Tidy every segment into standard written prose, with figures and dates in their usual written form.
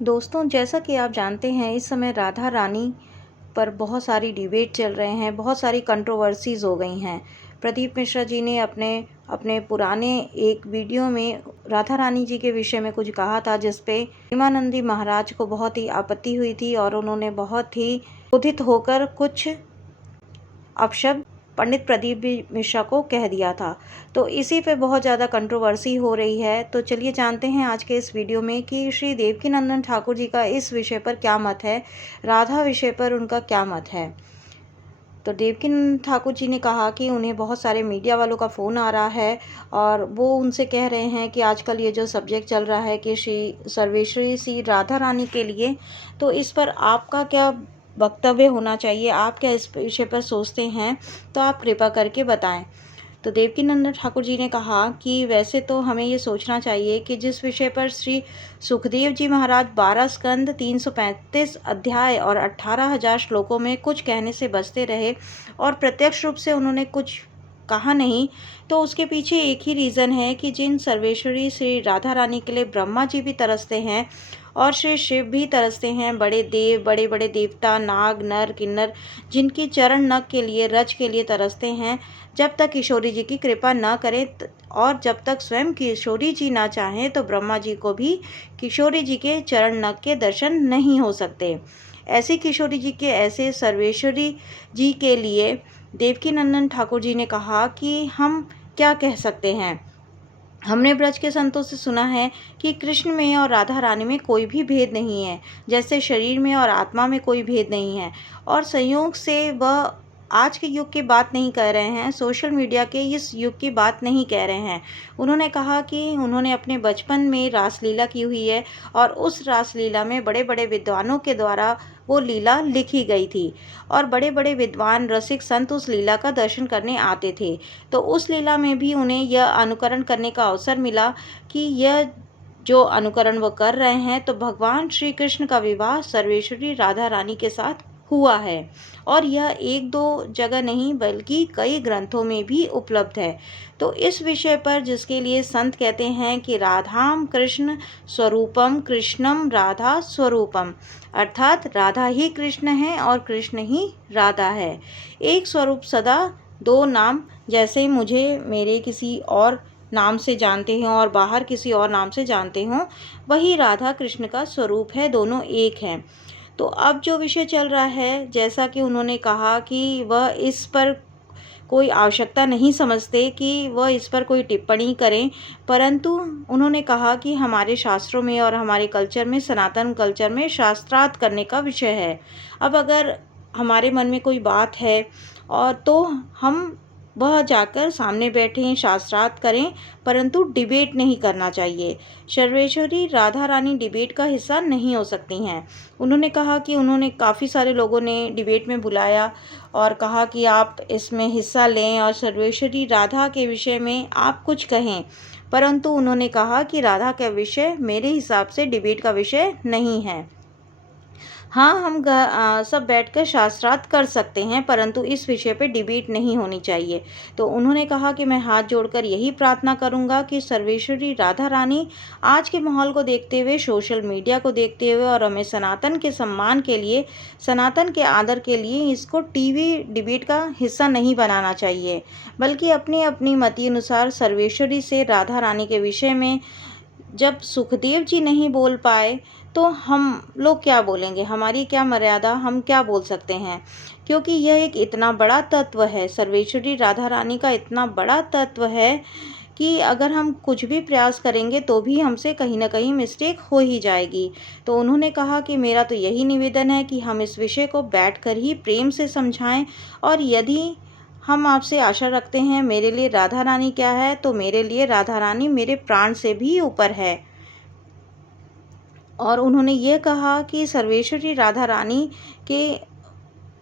दोस्तों, जैसा कि आप जानते हैं इस समय राधा रानी पर बहुत सारी डिबेट चल रहे हैं, बहुत सारी कंट्रोवर्सीज़ हो गई हैं। प्रदीप मिश्रा जी ने अपने अपने पुराने एक वीडियो में राधा रानी जी के विषय में कुछ कहा था, जिस पे प्रेमानंदी महाराज को बहुत ही आपत्ति हुई थी और उन्होंने बहुत ही क्रोधित होकर कुछ अपशब्द पंडित प्रदीप मिश्रा को कह दिया था। तो इसी पे बहुत ज़्यादा कंट्रोवर्सी हो रही है। तो चलिए जानते हैं आज के इस वीडियो में कि श्री देवकीनंदन ठाकुर जी का इस विषय पर क्या मत है, राधा विषय पर उनका क्या मत है। तो देवकीनंदन ठाकुर जी ने कहा कि उन्हें बहुत सारे मीडिया वालों का फ़ोन आ रहा है और वो उनसे कह रहे हैं कि आजकल ये जो सब्जेक्ट चल रहा है कि श्री सर्वेश्वरी श्री राधा रानी के लिए, तो इस पर आपका क्या वक्तव्य होना चाहिए, आप क्या इस विषय पर सोचते हैं, तो आप कृपा करके बताएं। तो देवकीनंदन ठाकुर जी ने कहा कि वैसे तो हमें ये सोचना चाहिए कि जिस विषय पर श्री सुखदेव जी महाराज 12 स्कंद 335 अध्याय और 18,000 श्लोकों में कुछ कहने से बचते रहे और प्रत्यक्ष रूप से उन्होंने कुछ कहा नहीं, तो उसके पीछे एक ही रीज़न है कि जिन सर्वेश्वरी श्री राधा रानी के लिए ब्रह्मा जी भी तरसते हैं और श्री शिव भी तरसते हैं, बड़े देव, बड़े बड़े देवता, नाग, नर, किन्नर, जिनकी चरण नख के लिए, रज के लिए तरसते हैं, जब तक किशोरी जी की कृपा न करें और जब तक स्वयं किशोरी जी ना चाहें, तो ब्रह्मा जी को भी किशोरी जी के चरण नख के दर्शन नहीं हो सकते। ऐसी किशोरी जी के, ऐसे सर्वेश्वरी जी के लिए देवकीनंदन ठाकुर जी ने कहा कि हम क्या कह सकते हैं। हमने ब्रज के संतों से सुना है कि कृष्ण में और राधा रानी में कोई भी भेद नहीं है, जैसे शरीर में और आत्मा में कोई भेद नहीं है। और संयोग से वह आज के युग की बात नहीं कह रहे हैं, सोशल मीडिया के इस युग की बात नहीं कह रहे हैं। उन्होंने कहा कि उन्होंने अपने बचपन में रासलीला की हुई है और उस रासलीला में बड़े बड़े विद्वानों के द्वारा वो लीला लिखी गई थी और बड़े बड़े विद्वान रसिक संत उस लीला का दर्शन करने आते थे। तो उस लीला में भी उन्हें यह अनुकरण करने का अवसर मिला कि यह जो अनुकरण वो कर रहे हैं, तो भगवान श्री कृष्ण का विवाह सर्वेश्वरी राधा रानी के साथ हुआ है और यह एक दो जगह नहीं बल्कि कई ग्रंथों में भी उपलब्ध है। तो इस विषय पर जिसके लिए संत कहते हैं कि राधाम कृष्ण स्वरूपम कृष्णम राधा स्वरूपम, अर्थात राधा ही कृष्ण है और कृष्ण ही राधा है। एक स्वरूप सदा दो नाम, जैसे मुझे मेरे किसी और नाम से जानते हों और बाहर किसी और नाम से जानते हों, वही राधा कृष्ण का स्वरूप है, दोनों एक हैं। तो अब जो विषय चल रहा है, जैसा कि उन्होंने कहा कि वह इस पर कोई आवश्यकता नहीं समझते कि वह इस पर कोई टिप्पणी करें, परंतु उन्होंने कहा कि हमारे शास्त्रों में और हमारे कल्चर में, सनातन कल्चर में शास्त्रार्थ करने का विषय है। अब अगर हमारे मन में कोई बात है और तो हम वह जाकर सामने बैठें, शास्त्रार्थ करें, परंतु डिबेट नहीं करना चाहिए। सर्वेश्वरी राधा रानी डिबेट का हिस्सा नहीं हो सकती हैं। उन्होंने कहा कि उन्होंने काफ़ी सारे लोगों ने डिबेट में बुलाया और कहा कि आप इसमें हिस्सा लें और सर्वेश्वरी राधा के विषय में आप कुछ कहें, परंतु उन्होंने कहा कि राधा का विषय मेरे हिसाब से डिबेट का विषय नहीं है। हाँ, हम सब बैठकर शास्त्रार्थ कर सकते हैं, परंतु इस विषय पे डिबेट नहीं होनी चाहिए। तो उन्होंने कहा कि मैं हाथ जोड़कर यही प्रार्थना करूंगा कि सर्वेश्वरी राधा रानी आज के माहौल को देखते हुए, सोशल मीडिया को देखते हुए और हमें सनातन के सम्मान के लिए, सनातन के आदर के लिए इसको टीवी डिबेट का हिस्सा नहीं बनाना चाहिए, बल्कि अपनी अपनी मति अनुसार सर्वेश्वरी से राधा रानी के विषय में जब सुखदेव जी नहीं बोल पाए, तो हम लोग क्या बोलेंगे, हमारी क्या मर्यादा, हम क्या बोल सकते हैं। क्योंकि यह एक इतना बड़ा तत्व है, सर्वेश्वरी राधा रानी का इतना बड़ा तत्व है कि अगर हम कुछ भी प्रयास करेंगे तो भी हमसे कहीं ना कहीं मिस्टेक हो ही जाएगी। तो उन्होंने कहा कि मेरा तो यही निवेदन है कि हम इस विषय को बैठकर ही प्रेम से समझाएं और यदि हम आपसे आशा रखते हैं, मेरे लिए राधा रानी क्या है, तो मेरे लिए राधा रानी मेरे प्राण से भी ऊपर है। और उन्होंने ये कहा कि सर्वेश्वरी राधा रानी के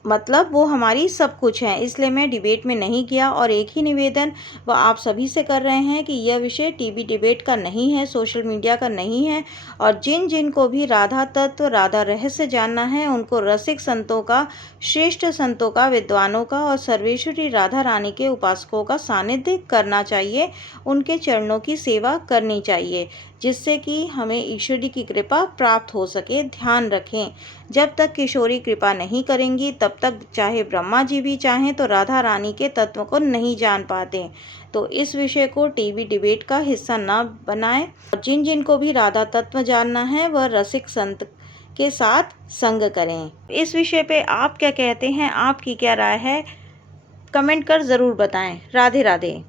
मतलब वो हमारी सब कुछ है, इसलिए मैं डिबेट में नहीं किया और एक ही निवेदन वह आप सभी से कर रहे हैं कि यह विषय टीवी डिबेट का नहीं है, सोशल मीडिया का नहीं है और जिन जिन को भी राधा तत्व, राधा रहस्य जानना है, उनको रसिक संतों का, श्रेष्ठ संतों का, विद्वानों का और सर्वेश्वरी राधा रानी के उपासकों का सानिध्य करना चाहिए, उनके चरणों की सेवा करनी चाहिए। जिससे कि हमें ईश्वरी की कृपा प्राप्त हो सके। ध्यान रखें, जब तक किशोरी कृपा नहीं करेंगी तब तक चाहे ब्रह्मा जी भी चाहें तो राधा रानी के तत्व को नहीं जान पाते। तो इस विषय को टीवी डिबेट का हिस्सा न बनाएं। जिन जिन को भी राधा तत्व जानना है वह रसिक संत के साथ संग करें। इस विषय पे आप क्या कहते हैं, आपकी क्या राय है, कमेंट कर ज़रूर बताएं। राधे राधे।